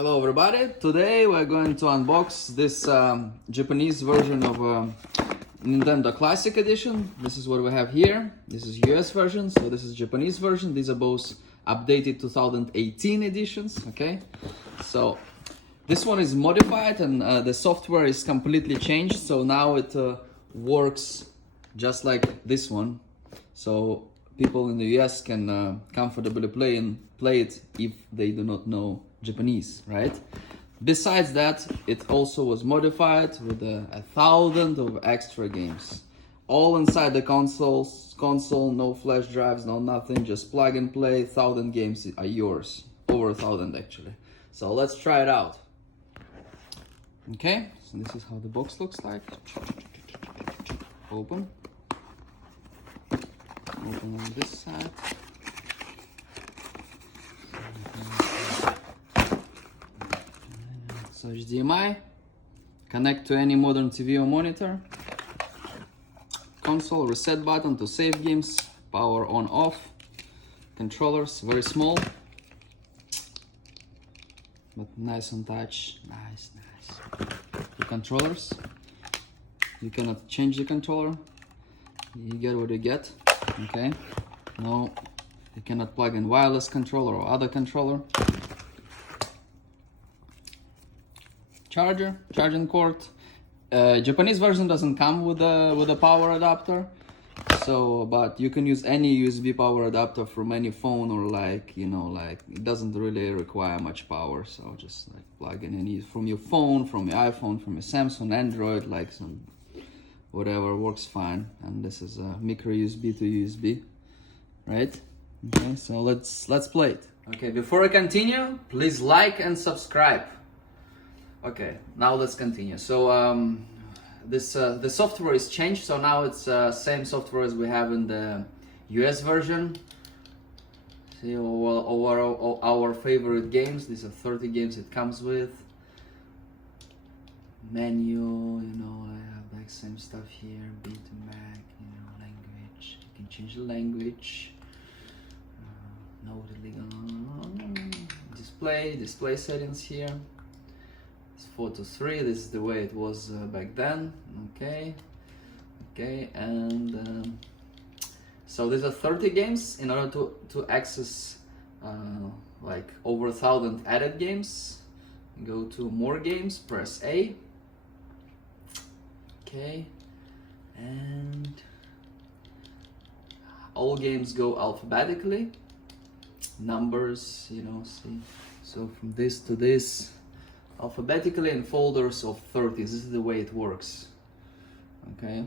Hello everybody, today we're going to unbox this Japanese version of Nintendo Classic Edition. This is what we have here. This is US version, so this is Japanese version. These are both updated 2018 editions, okay? So this one is modified and the software is completely changed, so now it works just like this one. So people in the US can comfortably play it if they do not know Japanese, right? Besides that, it also was modified with 1,000 of extra games, all inside the console, no flash drives, no nothing, just plug and play. 1,000 games are yours, over 1,000 actually. So let's try it out. Okay, so this is how the box looks like. Open on this side. So HDMI, connect to any modern TV or monitor. Console, reset button to save games, power on off. Controllers, very small, but nice on touch. Nice. The controllers, you cannot change the controller. You get what you get. Okay, no, you cannot plug in wireless controller or other controller. Charging cord. Japanese version doesn't come with a power adapter, so but you can use any USB power adapter from any phone, or like it doesn't really require much power. So just like plug in any from your phone, from your iPhone, from your Samsung, Android, like some whatever works fine. And this is a micro USB to USB, right? Okay, so let's play it. Okay, before I continue, please like and subscribe. Okay, now let's continue. So the software is changed, so now it's same software as we have in the US version. See all our favorite games. These are 30 games it comes with. Menu, I have like same stuff here. B to Mac, language. You can change the language. Display settings here. 4 to 3. This is the way it was back then. Okay, and so these are 30 games. In order to access like over 1,000 added games, go to more games, press A. Okay, and all games go alphabetically. Numbers, see. So from this to this, alphabetically in folders of 30. This is the way it works. Okay.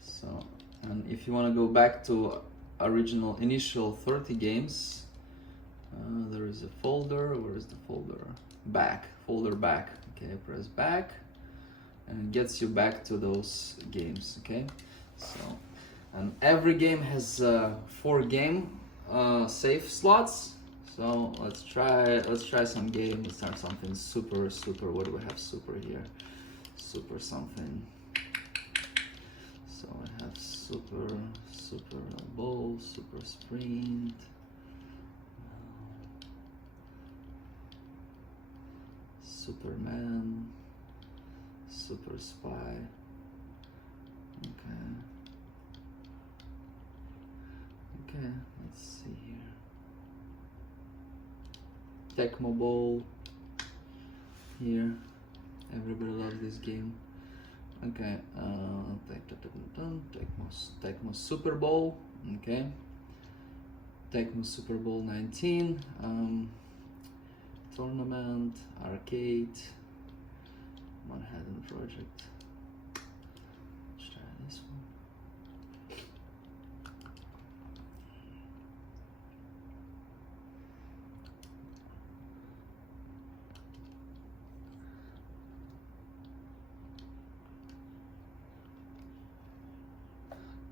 So, and if you want to go back to original initial 30 games, there is a folder. Where is the folder? Back. Folder back. Okay, press back, and it gets you back to those games. Okay. So, and every game has 4 game save slots. So let's try some game. Let's start something super. What do we have super here? Super something. So I have super bowl, super sprint, Superman, super spy. Okay, let's see here. Tecmo Bowl here. Everybody loves this game. Okay, Tecmo Super Bowl. Okay, Tecmo Super Bowl 19. Tournament, arcade, Manhattan Project. Let's try this one.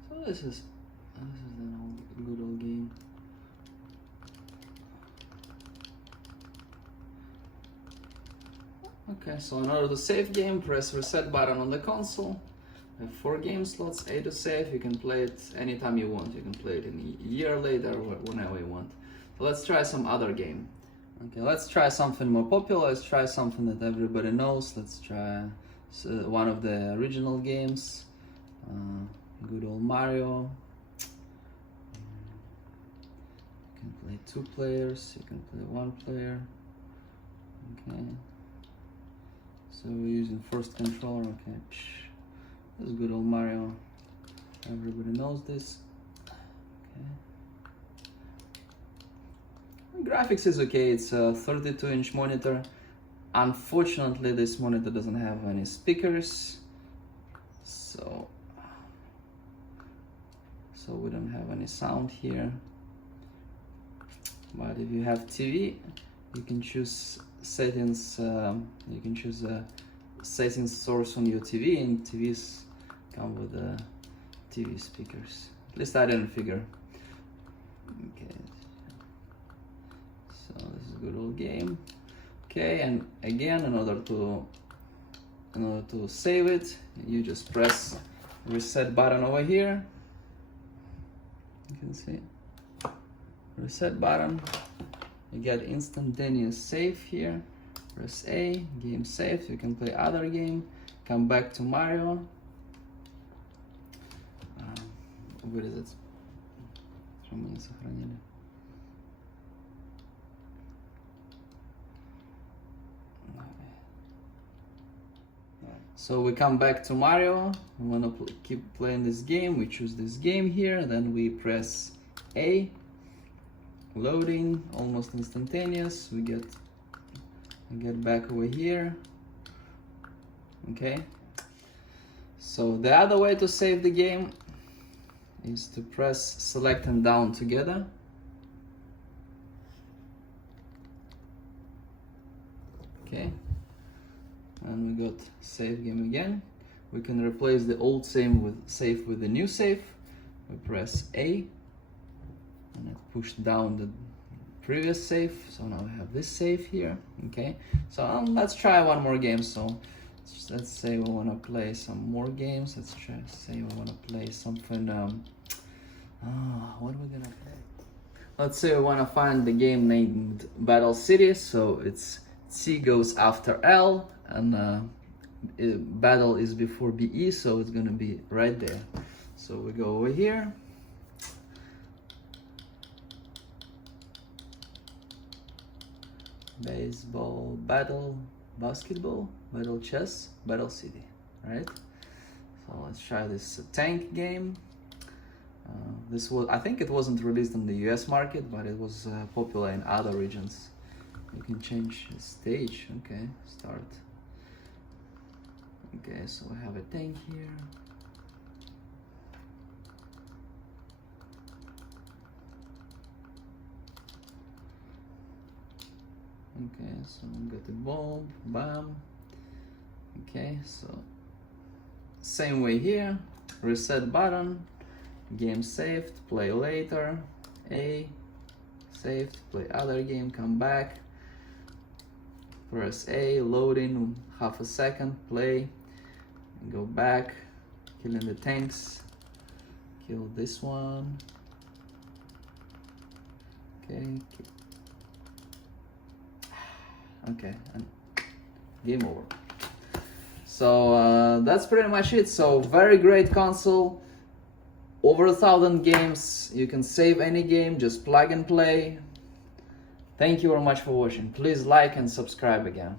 So this is an good old game. Okay, so in order to save game, press reset button on the console. We have 4 game slots, A to save. You can play it anytime you want. You can play it in a year later or whenever you want. let's try some other game. Okay, let's try something more popular. Let's try something that everybody knows. Let's try one of the original games. Good old Mario. You can play 2 players, you can play 1 player. Okay. So we're using first controller. Okay. This is good old Mario. Everybody knows this. Okay. Graphics is okay, it's a 32-inch monitor. Unfortunately, this monitor doesn't have any speakers, so we don't have any sound here. But if you have TV, you can choose settings. You can choose a settings source on your TV, and TVs come with TV speakers. At least I didn't figure. Okay. So this is a good old game. Okay, and again, in order to save it, you just press reset button over here. You can see reset button. You get instantaneous save here. Press A, game saved. You can play other game. Come back to Mario. Where is it? Что мы не сохранили? So we come back to Mario. We want to keep playing this game. We choose this game here. Then we press A. Loading, almost instantaneous. We get back over here. Okay. So the other way to save the game is to press select and down together. Okay. And we got save game again. We can replace the old save with the new save. We press A and it pushed down the previous save. So now we have this save here. Okay. So let's try one more game. So let's say we want to play some more games. Let's try say we want to play something. What are we gonna play? Let's say we want to find the game named Battle City. So it's C goes after L, and battle is before BE, so it's gonna be right there. So we go over here. Baseball, battle, basketball, battle chess, Battle City, right? So let's try this tank game. This was, I think it wasn't released on the US market, but it was popular in other regions. You can change the stage. Okay, start. Okay, so we have a tank here. Okay, so we got the bomb, bam. Okay, so same way here. Reset button. Game saved. Play later. A. Saved. Play other game. Come back. Press A, loading, half a second, play, go back, killing the tanks, kill this one, okay, and game over. So that's pretty much it. So very great console, over 1,000 games, you can save any game, just plug and play. Thank you very much for watching. Please like and subscribe again.